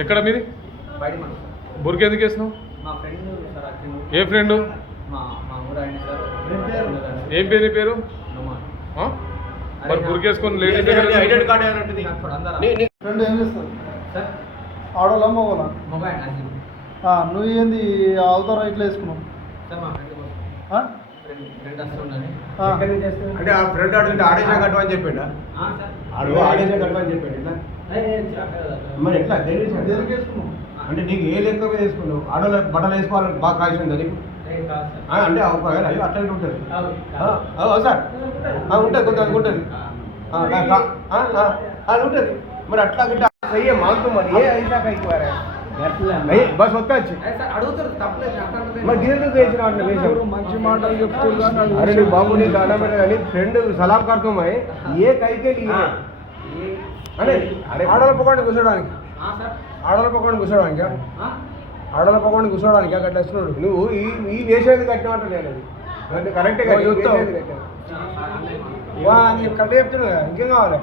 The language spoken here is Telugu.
ఎక్కడ మీది? బయట మనం బుర్కి ఎందుకు వేసినావు? మా ఫ్రెండ్ సార్ అచ్చిండు. ఏ ఫ్రెండ్? మా ఊరు ఆయన సార్. ఏం పేరు నీ పేరు? నోమాన్. మరి బుర్కేసుకొని లేడీస్ దగ్గర ఐడెంటి కార్డు ఏమంటుంది? ఫ్రెండ్ ఏం చేస్తారు సార్ ఆడోళ్ళ మగోళ్ళ? మొబైల్ అచ్చింది నువ్వు ఏంది అవతారం ఇట్లా వేసుకున్నావు? సార్ మా ఫ్రెండ్ ఫ్రెండ్ వస్తుందని అంటే ఆ ఫ్రెండ్ అడిగితే ఆడేసా కట్టమని చెప్పిండా? సార్ ఆడు ఆడేసా కట్టమని చెప్పిండు ఇట్లా. మరి ఎట్లా దేనికి వేసుకున్నావు? అంటే నీకు ఏ లెక్క మీద వేసుకున్నావు? ఆడోళ్ళ బట్టలు వేసుకోవాలని బాగా కాల్సి ఉందా నీకు? అంటే ఒకవేళ అయ్యో అట్లా ఉంటుంది సార్ ఉంటుంది కొంత ఉంటుంది అది ఉంటుంది. మరి అట్లా గిట్ట అయ్యే మాకు మరి ఏ అయినా బస్ వస్తా వచ్చి అడుగుతారు తప్పలేదు. మరి దీనికి వేసిన వేసావు మంచి మాటలు చెప్తున్నా. అరే నీ బాబు నీ దానమైన కానీ ఫ్రెండ్ సలాం కడుతున్నాయి ఏ కైతే అరే ఆడల పక్కన కూర్చోడానికి ఆడల పక్కన కూర్చోడానికి ఆడల పక్కన కూర్చోడానికి అక్కడ వస్తున్నాడు. నువ్వు ఈ వేసేది కట్టినట్టు నేను అది కరెక్టే కదా. కరెక్ట్ చెప్తున్నా ఇంకేం కావాలి?